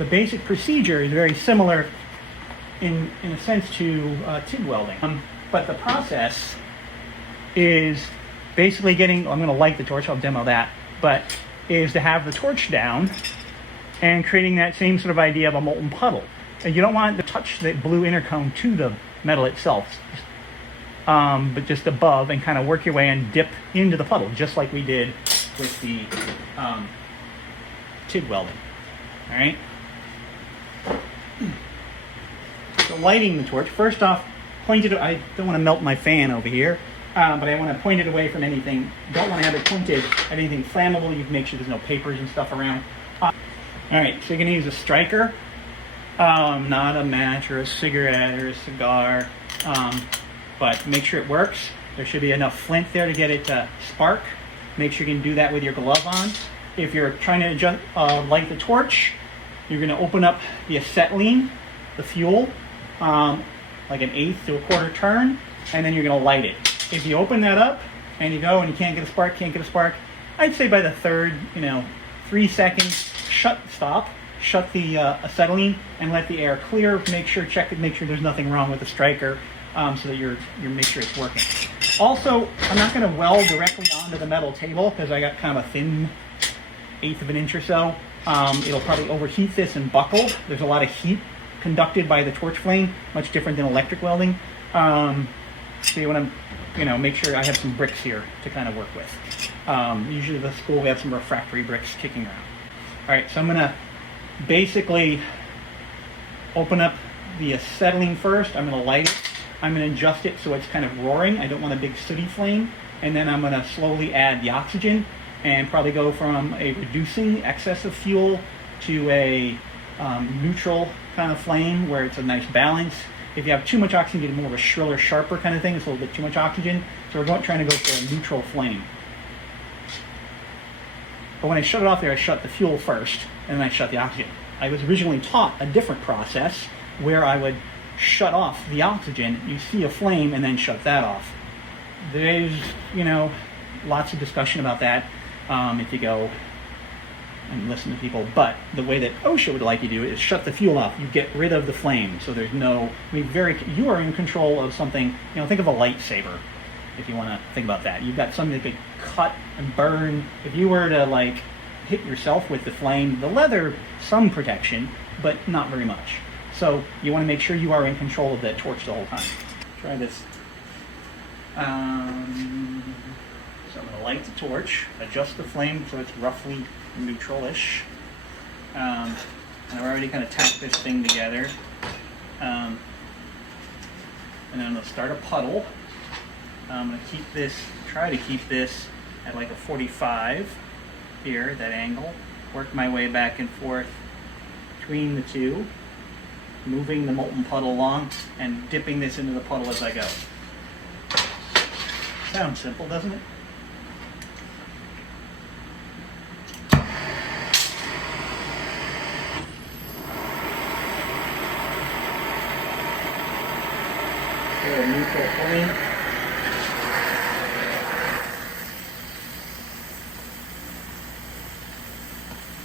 the basic procedure is very similar in a sense to TIG welding. But the process is basically getting, I'm going to light the torch, I'll demo that, but is to have the torch down and creating that same sort of idea of a molten puddle. And you don't want to touch the blue inner cone to the metal itself, but just above, and kind of work your way and dip into the puddle, just like we did with the TIG welding. All right. So lighting the torch, first off, point it, I don't want to melt my fan over here, but I want to point it away from anything. Don't want to have it pointed at anything flammable. You can make sure there's no papers and stuff around. All right, so you're going to use a striker, not a match or a cigarette or a cigar, but make sure it works. There should be enough flint there to get it to spark. Make sure you can do that with your glove on. If you're trying to light the torch, you're going to open up the acetylene, the fuel, like an 1/8 to 1/4 turn, and then you're going to light it. If you open that up and you go and you can't get a spark, I'd say by the third, 3 seconds, stop, shut the acetylene and let the air clear. Check it, make sure there's nothing wrong with the striker, so that you make sure it's working. Also, I'm not going to weld directly onto the metal table because I got kind of a thin 1/8 of an inch or so. It'll probably overheat this and buckle. There's a lot of heat conducted by the torch flame, much different than electric welding. So you want to, make sure I have some bricks here to kind of work with. Usually at the school we have some refractory bricks kicking around. All right, so I'm going to basically open up the acetylene first. I'm going to light it. I'm going to adjust it so it's kind of roaring. I don't want a big sooty flame. And then I'm going to slowly add the oxygen and probably go from a reducing excess of fuel to a neutral kind of flame where it's a nice balance. If you have too much oxygen, you get more of a shriller, sharper kind of thing. It's a little bit too much oxygen. So we're trying to go for a neutral flame. But when I shut it off there, I shut the fuel first, and then I shut the oxygen. I was originally taught a different process where I would shut off the oxygen, you see a flame, and then shut that off. There's, lots of discussion about that if you go and listen to people. But the way that OSHA would like you to do it is shut the fuel off. You get rid of the flame. So there's no, you are in control of something, think of a lightsaber. If you want to think about that, you've got something that could cut and burn. If you were to hit yourself with the flame, the leather, some protection, but not very much. So you want to make sure you are in control of that torch the whole time. Try this. So I'm going to light the torch, adjust the flame so it's roughly neutral-ish. And I've already kind of tacked this thing together. And then I'm going to start a puddle. I'm going to try to keep this at like a 45 here, that angle. Work my way back and forth between the two, moving the molten puddle along and dipping this into the puddle as I go. Sounds simple, doesn't it? A neutral flame.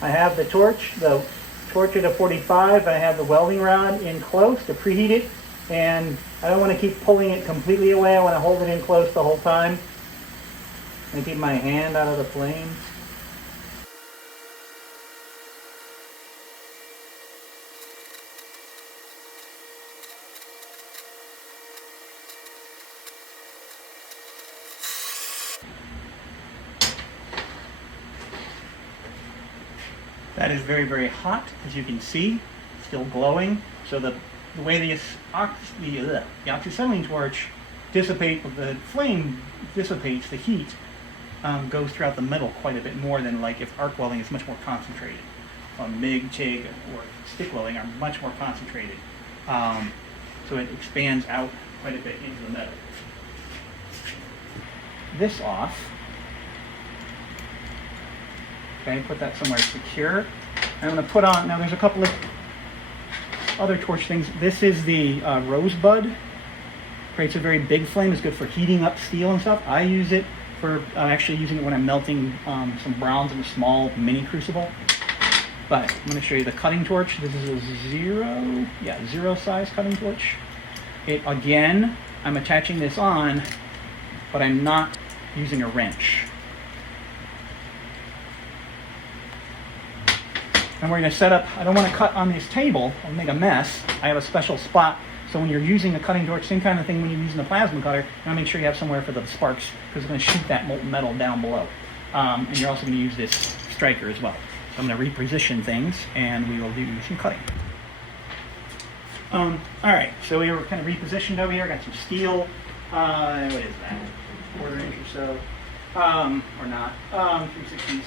I have the torch at a 45. I have the welding rod in close to preheat it, and I don't want to keep pulling it completely away. I want to hold it in close the whole time and keep my hand out of the flame. That is very, very hot, as you can see, still glowing. So the way the oxyacetylene torch the flame dissipates, the heat goes throughout the metal quite a bit more than if arc welding is much more concentrated. MIG, TIG, or stick welding are much more concentrated. So it expands out quite a bit into the metal. This off. Okay, put that somewhere secure. I'm going to put on, now there's a couple of other torch things. This is the rosebud. Creates a very big flame. It's good for heating up steel and stuff. I use it for, actually using it when I'm melting some bronze in a small mini crucible. But I'm going to show you the cutting torch. This is a zero size cutting torch. Again, I'm attaching this on, but I'm not using a wrench. And we're going to set up, I don't want to cut on this table, I'll make a mess. I have a special spot, so when you're using a cutting torch, same kind of thing when you're using the plasma cutter, you want to make sure you have somewhere for the sparks, because it's going to shoot that molten metal down below. And you're also going to use this striker as well. So I'm going to reposition things, and we will do some cutting. Alright, so we were kind of repositioned over here, got some steel, what is that, 1/4 inch or so, or not, 3/16.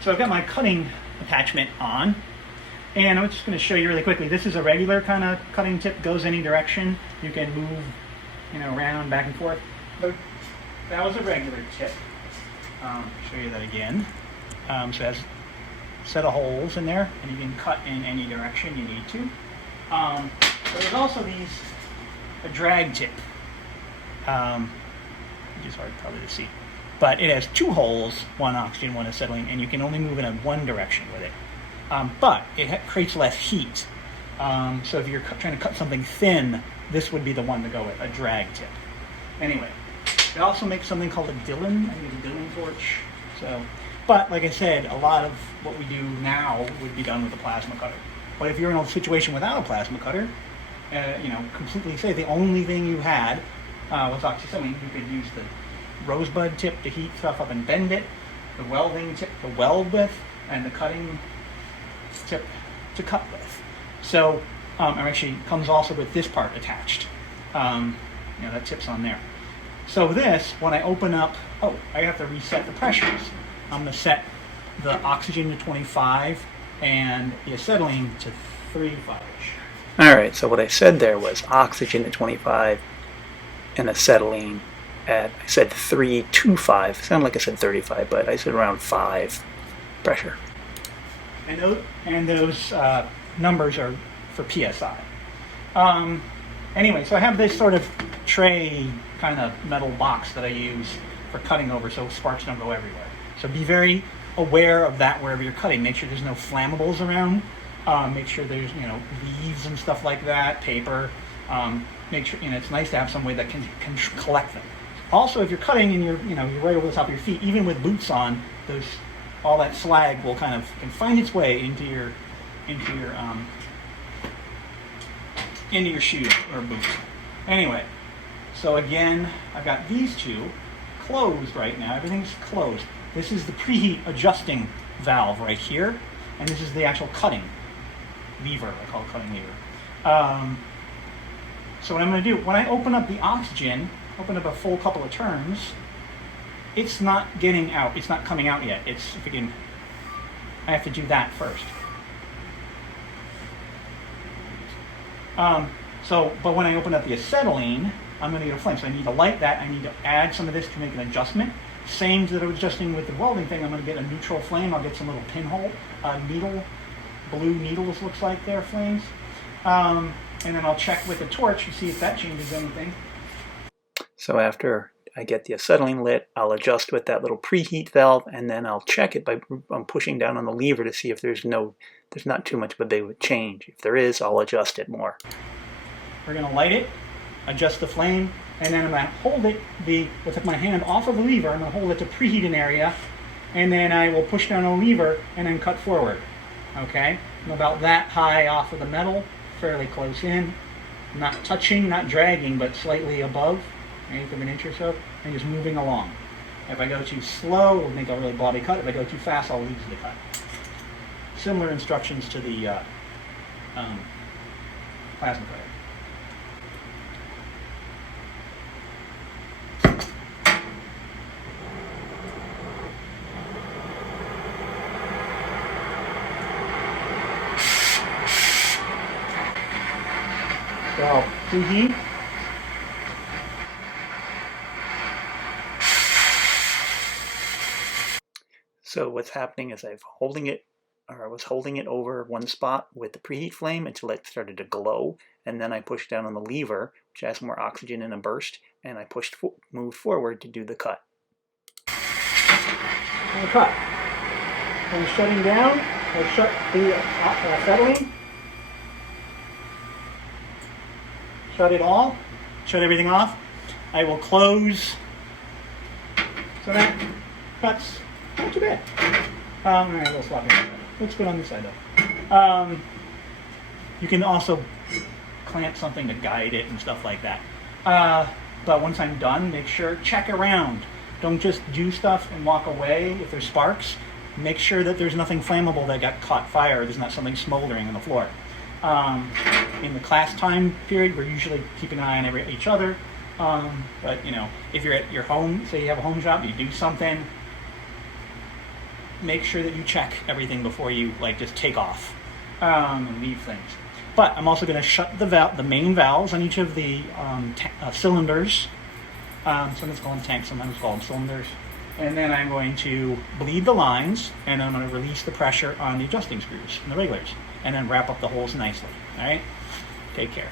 So I've got my cutting attachment on, and I'm just going to show you really quickly. This is a regular kind of cutting tip, goes any direction. You can move, around, back and forth. But that was a regular tip. Show you that again. So it has a set of holes in there, and you can cut in any direction you need to. There's also a drag tip, which is hard probably to see. But it has 2 holes, one oxygen, one acetylene, and you can only move in one direction with it. But it creates less heat. So if you're trying to cut something thin, this would be the one to go with, a drag tip. Anyway, it also makes something called a Dillon. I think it's a Dillon torch. But like I said, a lot of what we do now would be done with a plasma cutter. But if you're in a situation without a plasma cutter, completely safe, the only thing you had was oxyacet, you could use the rosebud tip to heat stuff up and bend it, the welding tip to weld with, and the cutting tip to cut with. So it actually comes also with this part attached. That tip's on there. So this, when I open up, I have to reset the pressures. I'm going to set the oxygen to 25 and the acetylene to 35. Alright, so what I said there was oxygen at 25 and acetylene at, I said 325. Sounded like I said 35, but I said around 5 pressure. And those numbers are for PSI. Anyway, so I have this sort of tray kind of metal box that I use for cutting over so sparks don't go everywhere. So be very aware of that wherever you're cutting. Make sure there's no flammables around. Make sure there's, leaves and stuff like that, paper. Make sure, it's nice to have some way that can collect them. Also, if you're cutting and you're right over the top of your feet, even with boots on, all that slag will can find its way into your shoes or boots. Anyway, so again, I've got these two closed right now. Everything's closed. This is the preheat adjusting valve right here, and this is the actual cutting lever. I call it cutting lever. So what I'm going to do, when I open up the oxygen, open up a full couple of turns, it's not getting out. It's not coming out yet. I have to do that first. But when I open up the acetylene, I'm going to get a flame. So I need to light that. I need to add some of this to make an adjustment. Same that I was adjusting with the welding thing. I'm going to get a neutral flame. I'll get some little pinhole, blue needles looks like they're flames. And then I'll check with the torch to see if that changes anything. So after I get the acetylene lit, I'll adjust with that little preheat valve, and then I'll check it by pushing down on the lever to see if there's not too much of a big change. If there is, I'll adjust it more. We're going to light it, adjust the flame, and then I'm going to hold it with my hand off of the lever. I'm going to hold it to preheat an area, and then I will push down on the lever and then cut forward. Okay? I'm about that high off of the metal, fairly close in, not touching, not dragging, but slightly above, 1/8 of an inch or so, and just moving along. If I go too slow, it'll make a really bloody cut. If I go too fast, I'll lose the cut. Similar instructions to the plasma cutter. So, preheat. So what's happening is I was holding it over one spot with the preheat flame until it started to glow, and then I pushed down on the lever, which has more oxygen in a burst, and I moved forward to do the cut. And cut. I'm shutting down. I'll shut the acetylene. Shut it all. Shut everything off. I will close. So that cuts not too bad. All right, a little sloppy. Looks good on this side though. You can also clamp something to guide it and stuff like that. But once I'm done, make sure, check around. Don't just do stuff and walk away if there's sparks. Make sure that there's nothing flammable that got caught fire. There's not something smoldering on the floor. In the class time period, we're usually keeping an eye on each other. But, you know, if you're at your home, say you have a home job, you do something, make sure that you check everything before you, like, just take off and leave things. But I'm also going to shut the main valves on each of the cylinders. Sometimes call them tanks, sometimes call them cylinders. And then I'm going to bleed the lines, and I'm going to release the pressure on the adjusting screws and the regulators, and then wrap up the holes nicely. All right? Take care.